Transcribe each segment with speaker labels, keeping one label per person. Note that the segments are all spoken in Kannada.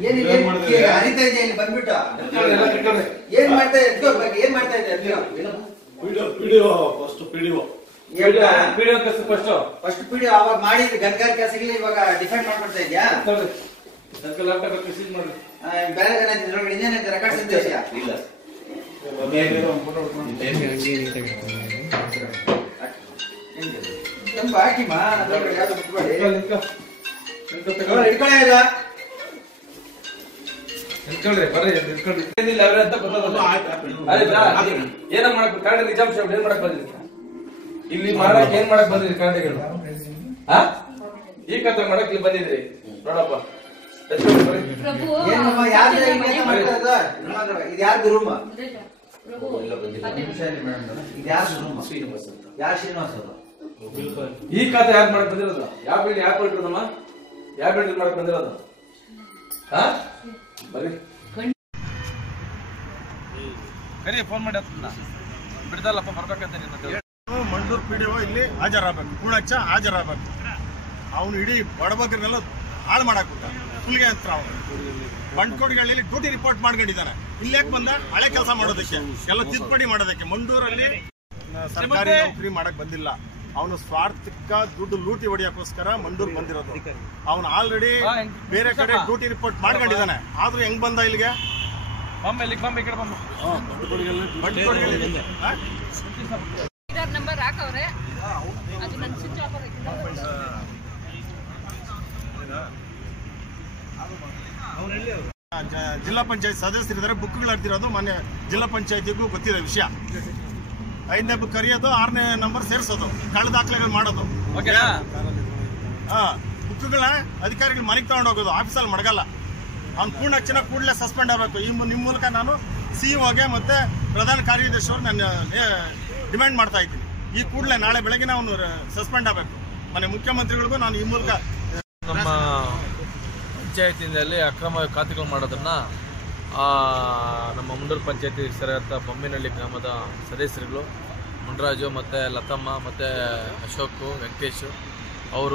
Speaker 1: ಹರಿತಾ ಇದೆ ಇಲ್ಲಿ ಬಂದ್ಬಿಟ್ಟು ಏನ್ ಮಾಡ್ತಾ ಇದೆ ಫಸ್ಟ್ ಪಿಡಿಒ ಅವಾಗ ಮಾಡಿದ್ರೆ ಗನ್ಗಾರ ಕೆಲಸಗಳಿಗೆ ಇವಾಗ ಡಿಫೆಂಡ್ ಮಾಡ್ಕೊಳ್ತಾ ಇದೆಯಾ? ಬೇರೆ ಜನ ಇದ್ರೊಳಗಡೆ ಇನ್ನೇನೈತೆ ರೆಕಾರ್ಡ್ ಸಂದೇಶ ಇಲ್ಲ. ಹಾಕಿಮಾ ಯಾವ್ದು ಬಿಟ್ಬೇಡಿ ಇಟ್ಕೊಳ್ಳಿ
Speaker 2: ಏನ ಮಾಡಕ್ ಕನ್ನಡ ನಿಜಾಂಶ ಏನ್ ಮಾಡಕ್ ಬಂದಿರಿ ಇಲ್ಲಿ ಮಾಡಕ್ ಏನ್ ಮಾಡಕ್ ಬಂದಿರಿ ಕನ್ನಡಿಗರು? ಈ ಕಥೆ ಮಾಡಕ್ ಇಲ್ಲಿ ಬಂದಿದ್ರಿ ನೋಡಪ್ಪ.
Speaker 1: ಯಾರ್ದು ರೂಮ್?
Speaker 2: ಈ ಕಥೆ ಯಾರು ಮಾಡಕ್ ಬಂದಿರೋದು? ಯಾವ ಬಿಲ್ಡಿಂಗ್ ಯಾಕೆ ಹೊರಟಿರೋದಮ್ಮ? ಯಾವ ಬಿಲ್ಡಿಂಗ್ ಮಾಡಕ್ ಬಂದಿರೋದು? ಬರೀ ಕರಿ ಫೋನ್ ಮಾಡಿ ಬಿಡ್ದಲ್ಲಪ್ಪ ಬರ್ಬೇಕಂತ.
Speaker 3: ಮಂಡೂರ್ ಪಿಡಿಒ ಇಲ್ಲಿ ಹಾಜರಾಗಬೇಕು, ಪೂರ್ಣಚ್ಚ ಹಾಜರಾಗಬೇಕು. ಅವನು ಇಡೀ ಬಡಬಗ್ರನ್ನೆಲ್ಲ ಹಾಳು ಮಾಡಾಕ್ಬಿಟ್ಟ. ಹುಲ್ಗೆ ಹತ್ರ ಅವನು ಬಂಡ್ಕೋಡಿಗಳಲ್ಲಿ ಡ್ಯೂಟಿ ರಿಪೋರ್ಟ್ ಮಾಡ್ಕೊಂಡಿದ್ದಾನೆ. ಇಲ್ಲಿ ಯಾಕೆ ಬಂದ? ಹಳೆ ಕೆಲಸ ಮಾಡೋದಕ್ಕೆ, ಎಲ್ಲ ತಿದ್ದುಪಡಿ ಮಾಡೋದಕ್ಕೆ. ಮಂಡೂರಲ್ಲಿ ಸರ್ಕಾರಿ ನೌಕರಿ ಮಾಡಕ್ ಬಂದಿಲ್ಲ. ಅವನು ಸ್ವಾರ್ಥಕ್ಕ ದುಡ್ಡು ಲೂಟಿ ಹೊಡಿಯೋಕ್ಕೋಸ್ಕರ ಮಂಡೂರ್ ಬಂದಿರೋದು. ಅವನು ಆಲ್ರೆಡಿ ಬೇರೆ ಕಡೆ ಡ್ಯೂಟಿ ರಿಪೋರ್ಟ್ ಮಾಡ್ಕೊಂಡಿದ್ದಾನೆ. ಆದ್ರೂ ಹೆಂಗ್ ಬಂದ ಇಲ್ಲಿಗೆ? ಜಿಲ್ಲಾ ಪಂಚಾಯತ್ ಸದಸ್ಯರಿದ್ದಾರೆ, ಬುಕ್ಗಳು ಹಡ್ತಿರೋದು. ಮೊನ್ನೆ ಜಿಲ್ಲಾ ಪಂಚಾಯತಿಗೂ ಗೊತ್ತಿದೆ ವಿಷಯ. 5ನೇ ಬುಕ್ ಕರೆಯೋದು, 6ನೇ ನಂಬರ್ ಸೇರಿಸೋದು, ಕಳ್ಳ ದಾಖಲೆಗಳು ಮಾಡೋದು. ಬುಕ್ಗಳ ಅಧಿಕಾರಿಗಳು ಮನೆಗೆ ತಗೊಂಡು ಹೋಗೋದು, ಆಫೀಸಲ್ಲಿ ಮಡಗಲ್ಲ. ಅವ್ನು ಪೂರ್ಣಚ್ಚನ ಕೂಡಲೇ ಸಸ್ಪೆಂಡ್ ಆಗಬೇಕು. ನಿಮ್ಮ ಮೂಲಕ ನಾನು ಸಿಇಒಗೆ ಮತ್ತೆ ಪ್ರಧಾನ ಕಾರ್ಯದರ್ಶಿ ಅವರು ನಾನು ಡಿಮ್ಯಾಂಡ್ ಮಾಡ್ತಾ ಇದ್ದೀನಿ. ಈ ಕೂಡಲೇ ನಾಳೆ ಬೆಳಗ್ಗೆ ಅವನು ಸಸ್ಪೆಂಡ್ ಆಗಬೇಕು. ಮನೆ ಮುಖ್ಯಮಂತ್ರಿಗಳಿಗೂ ನಾನು ಈ ಮೂಲಕ
Speaker 2: ನಮ್ಮ ಪಂಚಾಯತಿನಲ್ಲಿ ಅಕ್ರಮ ಖಾತೆಗಳು ಮಾಡೋದನ್ನ ನಮ್ಮ ಮುಂಡೂರು ಪಂಚಾಯತಿ ಸರಿಯಾದ ಬೊಮ್ಮಿನಹಳ್ಳಿ ಗ್ರಾಮದ ಸದಸ್ಯರುಗಳು ಮುನ್ರಾಜು ಮತ್ತು ಲತಮ್ಮ ಮತ್ತು ಅಶೋಕ್ ವೆಂಕಟೇಶ್ ಅವರು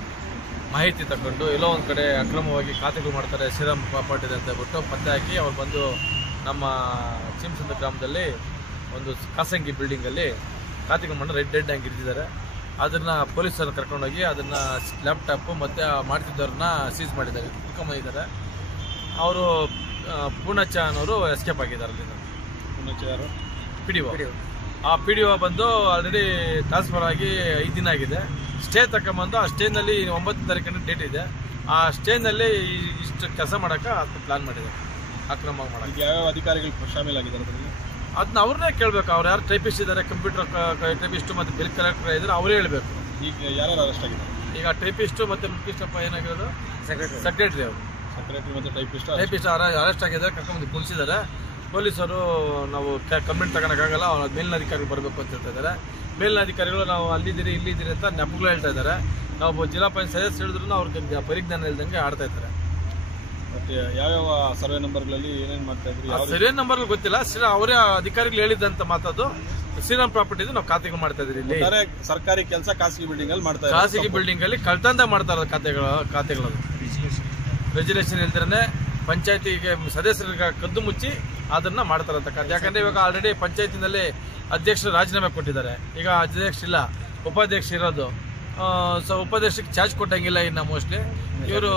Speaker 2: ಮಾಹಿತಿ ತಗೊಂಡು ಎಲ್ಲೋ ಒಂದು ಕಡೆ ಅಕ್ರಮವಾಗಿ ಖಾತೆಗಳು ಮಾಡ್ತಾರೆ, ಶ್ರೀರಾಮ್ ಪ್ರಾಪರ್ಟಿ ಅಂತ ಹೇಳ್ಬಿಟ್ಟು ಪತ್ತೆ ಹಾಕಿ ಅವ್ರು ಬಂದು ನಮ್ಮ ಚಿಮ್ಸಂದ್ರ ಗ್ರಾಮದಲ್ಲಿ ಒಂದು ಖಾಸಗಿ ಬಿಲ್ಡಿಂಗಲ್ಲಿ ಖಾತೆಗಳು ಮಾಡಿ ಡೆಡ್ ಆಗಿ ಇರ್ತಿದ್ದಾರೆ. ಅದನ್ನು ಪೊಲೀಸರು ಕರ್ಕೊಂಡೋಗಿ ಅದನ್ನು ಲ್ಯಾಪ್ಟಾಪು ಮತ್ತು ಮಾಡ್ತಿದ್ದವ್ರನ್ನ ಸೀಸ್ ಮಾಡಿದ್ದಾರೆ, ಹುಡ್ಕೊಂಬಂದಿದ್ದಾರೆ. ಅವರು ಪೂರ್ಣಚ್ಚ ಅನ್ನೋರು ಎಸ್ಕೇಪ್ ಆಗಿದ್ದಾರೆ ಅಲ್ಲಿಂದ. ಪೂರ್ಣಚ್ಚ ಯಾರು? ಪಿಡಿಒ. ಆ ಪಿಡಿಒ ಬಂದು ಆಲ್ರೆಡಿ ಟ್ರಾನ್ಸ್ಫರ್ ಆಗಿ 5 ದಿನ ಆಗಿದೆ. ಸ್ಟೇ ತಗೊಂಬಂದು ಆ ಸ್ಟೇನಲ್ಲಿ 9ನೇ ತಾರೀಕಿನ ಡೇಟ್ ಇದೆ. ಆ ಸ್ಟೇನಲ್ಲಿ ಇಷ್ಟು ಕೆಲಸ ಮಾಡೋಕ್ಕೆ ಪ್ಲಾನ್ ಮಾಡಿದ್ದಾರೆ, ಅಕ್ರಮ ಮಾಡೋಕ್ಕೆ.
Speaker 3: ಯಾವ ಅಧಿಕಾರಿಗಳು ಶಾಮೀಲಾಗಿದ್ದಾರೆ
Speaker 2: ಅದನ್ನ ಅವ್ರನ್ನೇ ಕೇಳಬೇಕು. ಅವ್ರು ಯಾರು ಟೈಪಿಸ್ಟ್ ಇದ್ದಾರೆ, ಕಂಪ್ಯೂಟರ್ ಟೈಪಿಸ್ಟು ಮತ್ತು ಬಿಲ್ ಕಲೆಕ್ಟರ್ ಇದ್ದಾರೆ, ಅವರೇ ಹೇಳಬೇಕು.
Speaker 3: ಈಗ ಯಾರು ಅರೆಸ್ಟ್ ಆಗಿದ್ದಾರೆ?
Speaker 2: ಈಗ ಟೈಪಿಸ್ಟು ಮತ್ತು ಮುಖ್ಯಸ್ಥಪ್ಪ ಏನಾಗಿರೋದು ಸೆಕ್ರೆಟರಿ ಅವರು,
Speaker 3: ಸೆಕ್ರೆಟರಿ ಮತ್ತು
Speaker 2: ಟೈಪಿಸ್ಟ್ ಅರೆಸ್ಟ್ ಆಗಿದ್ದಾರೆ, ಕರ್ಕೊಂಡ್ಬಂದು ಕುಣಿಸಿದ್ದಾರೆ. ಪೊಲೀಸರು ನಾವು ಕಂಪ್ಲೇಂಟ್ ತಗೊಳಕ್ಕಾಗಲ್ಲ, ಅವ್ರ ಮೇಲಿನ ಅಧಿಕಾರಿಗಳು ಬರಬೇಕು ಅಂತ ಹೇಳ್ತಾ ಇದ್ದಾರೆ. ಮೇಲಿನ ಅಧಿಕಾರಿಗಳು ನಾವು ಅಲ್ಲಿದ್ದೀರಿ ಇಲ್ಲಿದ್ದೀರಿ ಅಂತ ನೆಪಗಳು ಹೇಳ್ತಾ ಇದ್ದಾರೆ. ನಾವು ಜಿಲ್ಲಾ ಪಂಚಾಯತ್ ಸದಸ್ಯರು ಹೇಳಿದ್ರು ಅವ್ರಿಗೆ ಪರಿಜ್ಞಾನ ಇಲ್ದಂಗೆ ಆಡ್ತಾ ಇದ್ದಾರೆ.
Speaker 3: ಮತ್ತೆ ಯಾವ್ಯಾವ ಸರ್ವೆ ನಂಬರ್ಗಳಲ್ಲಿ ಏನೇನು ಮಾಡ್ತಾ ಇದ್ರಿ?
Speaker 2: ಸರ್ವೆ ನಂಬರ್ ಗೊತ್ತಿಲ್ಲ, ಅವರೇ ಅಧಿಕಾರಿಗಳು ಹೇಳಿದಂತ ಮಾತಾದು ಶ್ರೀರಾಮ್ ಪ್ರಾಪರ್ಟಿ ನಾವು ಖಾತೆಗಳು ಮಾಡ್ತಾ ಇದ್ರಿ. ಇಲ್ಲಿ
Speaker 3: ಸರ್ಕಾರಿ ಕೆಲಸ ಖಾಸಗಿ ಬಿಲ್ಡಿಂಗ್ ಅಲ್ಲಿ ಮಾಡ್ತಾ ಇದ್ದಾರೆ.
Speaker 2: ಖಾಸಗಿ ಬಿಲ್ಡಿಂಗ್ ಅಲ್ಲಿ ಕಳ್ತಂದ ಮಾಡ್ತಾ ಇರೋದು ಖಾತೆಗಳು ರೆಜುಲೇಷನ್ ಇಲ್ದಿರನೆ ಪಂಚಾಯತಿಗೆ ಸದಸ್ಯರಿಗೆ ಕದ್ದು ಮುಚ್ಚಿ ಅದನ್ನ ಮಾಡ್ತಾರಂತ ಖಾತೆ. ಯಾಕಂದ್ರೆ ಇವಾಗ ಆಲ್ರೆಡಿ ಪಂಚಾಯತಿನಲ್ಲಿ ಅಧ್ಯಕ್ಷರು ರಾಜೀನಾಮೆ ಕೊಟ್ಟಿದ್ದಾರೆ. ಈಗ ಅಧ್ಯಕ್ಷ ಇಲ್ಲ, ಉಪಾಧ್ಯಕ್ಷ ಇರೋದು. ಸೊ ಉಪಾಧ್ಯಕ್ಷಕ್ಕೆ ಚಾರ್ಜ್ ಕೊಟ್ಟಂಗಿಲ್ಲ ಇನ್ನು ಮೋಸ್ಟ್ಲಿ. ಇವರು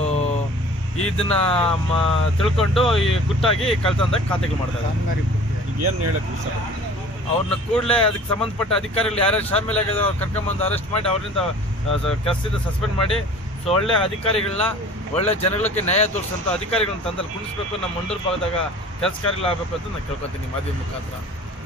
Speaker 2: ಇದನ್ನ ತಿಳ್ಕೊಂಡು ಈ ಗುಟ್ಟಾಗಿ ಕಳ್ತಂದಾಗ ಖಾತೆಗಳು ಮಾಡ್ತಾರೆ.
Speaker 3: ಏನು ಹೇಳಕ್ಕೆ ಸರ್?
Speaker 2: ಅವ್ರನ್ನ ಕೂಡಲೇ ಅದಕ್ಕೆ ಸಂಬಂಧಪಟ್ಟ ಅಧಿಕಾರಿಗಳು ಯಾರ್ಯಾರು ಶಾಮೀಲಾಗಿದ್ರು ಅವ್ರು ಕರ್ಕೊಂಡ್ಬಂದು ಅರೆಸ್ಟ್ ಮಾಡಿ ಅವರಿಂದ ಕೆಲಸದಿಂದ ಸಸ್ಪೆಂಡ್ ಮಾಡಿ ಒಳ್ಳೆ ಅಧಿಕಾರಿಗಳನ್ನ, ಒಳ್ಳೆ ಜನಗಳಿಗೆ ನ್ಯಾಯ ತೋರಿಸಂತ ಅಧಿಕಾರಿಗಳನ್ನ ತಂದಲ್ಲಿ ಕುಣಿಸ್ಬೇಕು. ನಮ್ಮ ಮಂಡೂರು ಭಾಗದಾಗ ಕೆಲಸ ಕಾರ್ಯಗಳಾಗಬೇಕು ಅಂತ ನಾನು ಕೇಳ್ಕೊತೀನಿ ಮಾಧ್ಯಮ ಮುಖಾಂತರ.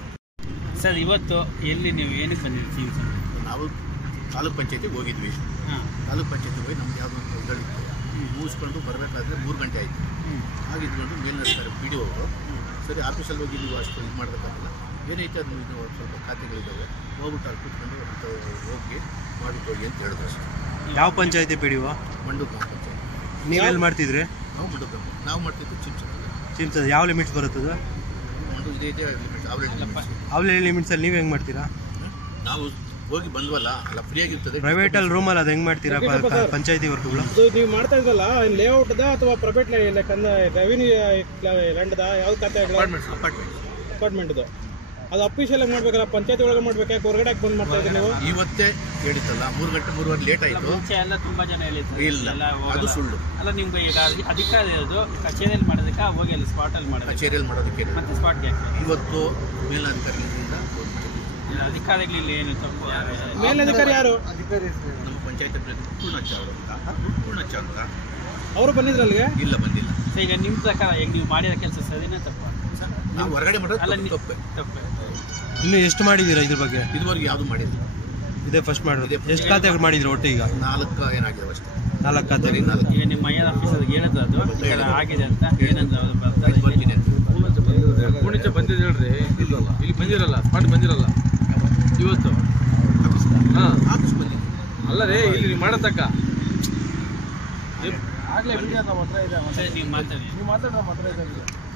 Speaker 4: ಸರ್, ಇವತ್ತು ಎಲ್ಲಿ ನೀವು ಏನಕ್ಕೆ ಬಂದಿದ್ದೀವಿ?
Speaker 5: ನಾವು ತಾಲೂಕ್ ಪಂಚಾಯತಿಗೆ ಹೋಗಿದ್ವಿ. ತಾಲೂಕ್ ಪಂಚಾಯತಿಗೆ ಹೋಗಿ ನಮ್ಗೆ ಯಾವುದೋ ಒಂದು ಹೇಳಿತ್ತು, ಮುಗಿಸ್ಕೊಂಡು ಬರಬೇಕಾದ್ರೆ 3 ಗಂಟೆ ಆಯಿತು. ಆಗಿದ್ಕೊಂಡು ಮೇಲಿನ ಪಿಡಿಒ ಅವರು ಸರಿ ಆಫೀಸಲ್ಲಿ ಹೋಗಿ ನೀವು ಅಷ್ಟು ಇದು ಮಾಡಬೇಕಾಗಲ್ಲ, ಏನೈತೆ ಅದು ಇದು ಸ್ವಲ್ಪ ಖಾತೆಗಳಿದ್ದಾವೆ, ಹೋಗ್ಬಿಟ್ಟು ಅಲ್ಲಿ ಕೂತ್ಕೊಂಡು ಹೋಗಿ ಮಾಡಿಕೊಳ್ಳಿ ಅಂತ ಹೇಳಿದ್ರು ಸರ್.
Speaker 4: ಯಾವ ಪಂಚಾಯತಿ ಪಿಡಿಒ?
Speaker 5: ಮಂಡೂರು ಗ್ರಾಮ ಪಂಚಾಯತಿ.
Speaker 4: ನೀವೆಲ್ಲಿ ಮಾಡ್ತಿದ್ರಿ?
Speaker 5: ನಾವು ಮಂಡೂರು ಗ್ರಾಮ. ನಾವು ಮಾಡ್ತಿದ್ದು
Speaker 4: ಚಿಮ್ಸದ. ಯಾವ ಲಿಮಿಟ್ಸ್ ಬರುತ್ತದು?
Speaker 5: ಮಂಡು ಇದೇ ಲಿಮಿಟ್ಸ್,
Speaker 4: ಅವಲೇ ಲಿಮಿಟ್ಸಲ್ಲಿ ನೀವು ಹೆಂಗೆ ಮಾಡ್ತೀರಾ?
Speaker 5: ನಾವು ಹೋಗಿ ಬಂದ್ವಲ್ಲ ಅಲ್ಲ ಫ್ರೀಯಾಗಿರ್ತದೆ.
Speaker 6: ಪ್ರೈವೇಟ್ ಅಲ್ಲಿ ರೂಮಲ್ಲಿ ಅದು ಹೆಂಗ್ ಮಾಡ್ತೀರಾ ಪಂಚಾಯತಿ ವರ್ಕ್ಗಳು?
Speaker 7: ಅದು ನೀವು ಮಾಡ್ತಾ ಇದ್ದಲ್ಲ ಲೇಔಟ್ದ ಅಥವಾ ಪ್ರೈವೇಟ್ ರೆವಿನ್ಯೂ ಲ್ಯಾಂಡ್ದ ಯಾವ ಖಾತೆ? ಅಪಾರ್ಟ್ಮೆಂಟ್ದು. ಅದು ಅಫಿಷಿಯಲ್ ಆಗಿ ಮಾಡ್ಬೇಕಲ್ಲ, ಪಂಚಾಯತಿ ಒಳಗೆ ಮಾಡ್ಬೇಕು, ಯಾಕೆ ಹೊರಗಡೆ ಬಂದ್ ಮಾಡ್ತಾ ಇದ್ದೀವಿ ನೀವು?
Speaker 5: ಇವತ್ತೇ ಹೇಳಿದ್ದಲ್ಲ 3 ಗಂಟೆ 3 ಲೇಟ್ ಆಯಿತು.
Speaker 4: ಮುಂಚೆ ಎಲ್ಲ ತುಂಬಾ ಜನ ಹೇಳಿದ್ರು
Speaker 5: ಇಲ್ಲ, ಅದು ಸುಳ್ಳು.
Speaker 4: ಅಲ್ಲ ನಿಮ್ಗೆ ಈಗ ಅಧಿಕಾರ ಇರೋದು ಕಚೇರಿಯಲ್ಲಿ ಮಾಡೋದಕ್ಕೆ ಹೋಗಿ ಅಲ್ಲಿ ಸ್ಪಾಟಲ್ಲಿ ಮಾಡೋದು,
Speaker 5: ಕಚೇರಿಯಲ್ಲಿ ಮಾಡೋದಕ್ಕೆ
Speaker 4: ಮತ್ತೆ ಸ್ಪಾಟ್ಗೆ ಯಾಕೆ?
Speaker 5: ಇವತ್ತು ಮೇಲಧಿಕಾರಿಗಳಿಂದ
Speaker 4: ಅಧಿಕಾರಿಗಳು ಇಲ್ಲಿ ಏನು ತಪ್ಪು?
Speaker 7: ಮೇಲಧಿಕಾರಿ ಯಾರು?
Speaker 5: ನಮ್ಮ ಪಂಚಾಯತ್ ಪೂರ್ಣಚ್ಚ ಅಂತ
Speaker 7: ಅವರು ಬಂದಿದ್ರು ಅಲ್ಲಿಗೆ?
Speaker 5: ಇಲ್ಲ, ಬಂದಿಲ್ಲ.
Speaker 4: ಈಗ ನಿಮ್ಮ ಪ್ರಕಾರ ಈಗ ನೀವು ಮಾಡಿದ ಕೆಲಸ ಸರಿನಾ ತಪ್ಪು?
Speaker 5: ನಾವು ಹೊರಗಡೆ
Speaker 4: ಅಲ್ಲ
Speaker 5: ಮಾಡೋದು ತಪ್ಪೆ.
Speaker 4: ತಪ್ಪು.
Speaker 6: ಇನ್ನು ಎಷ್ಟು ಮಾಡಿದ್ದೀರಾ ಇದ್ರ ಬಗ್ಗೆ?
Speaker 5: ಇದುವರೆಗೆ ಯಾವುದು ಮಾಡಿಲ್ಲ.
Speaker 6: ಇದೇ ಫಸ್ಟ್ ಮಾಡಿರೋದು. ಎಷ್ಟು ಖಾತೆಗಳು ಮಾಡಿದ್ರು ಒಟ್ಟು? ಈಗ
Speaker 5: 4 ಏನಾಗಿದೆ ಅಷ್ಟೇ.
Speaker 6: 4 ಖಾತೆ.
Speaker 4: ಈಗ ನಿಮ್ಮ ಮೈಯರ್ ಆಫೀಸಲ್ಲಿ ಹೇಳಿದ್ರು ಅದು ಈ ಥರ ಆಗಿದೆ ಅಂತ, ಏನಂದ್ರೆ ಅವ್ರು ಬರ್ತಾರೆ
Speaker 5: ಬರ್ತೀನಿ ಅಂತ.
Speaker 2: ಪೂರ್ಣಿಚ ಬಂದಿದ್ದು ಹೇಳ್ರಿ, ಇಲ್ಲಿ ಬಂದಿರಲ್ಲ, ಸ್ಪಾಟ್ ಬಂದಿರಲ್ಲ ಇವತ್ತು. ಹಾಂ
Speaker 5: ಆಫೀಸ್ ಬಂದಿದೆ.
Speaker 2: ಅಲ್ಲ ರೀ, ಇಲ್ಲಿ ನೀವು ಮಾಡತಕ್ಕ
Speaker 7: ಆಗ್ಲೇ ವಿಡಿಯೋ ನಮ್ಮ ಹತ್ರ ಇದೆ.
Speaker 4: ನೀವು ಮಾತಾಡಿ.
Speaker 7: ನೀವು ಮಾತಾಡೋ ಮಾತ್ರ ಇದೆ.